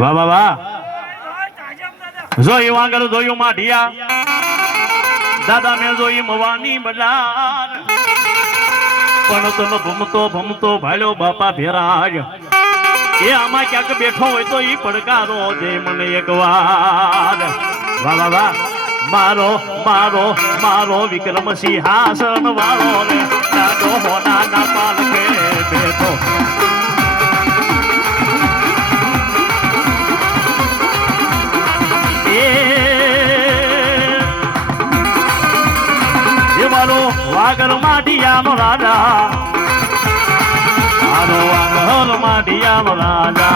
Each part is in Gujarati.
વાહ વાહ વાહ જોઈ વાંગર જોયું માઢિયા દાદા મેં જોઈ મવાની બજાર પણ તનો ભમતો ભાલ્યો બાપા ભેરાજ એ આમાં ક્યાંક બેઠો હોય તો ઈ પડકારો દે મને એક વાર વાહ વાહ વાહ મારો મારો મારો વિક્રમ સિંહાસન વાળો રે દાદો હોના ના પાલકે બેઠો વાગર માઢિયાનો રાજા મારો વાગર માઢિયાનો રાજા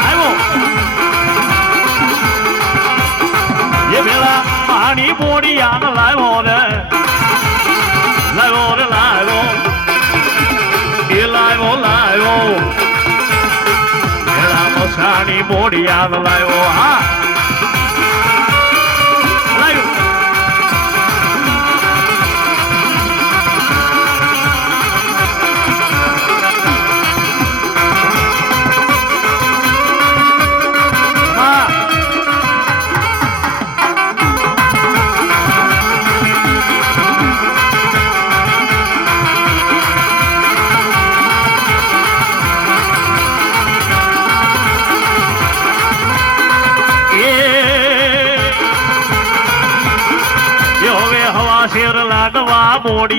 આવ્યો એ ભેળા પાણી બોડિયાનો લાવ્યો રે લાવ્યો રે લાવ્યો એ લાવ્યો ભેળા મસાણી બોડિયાનો લાવ્યો હા શેર લાડવા મોડિયો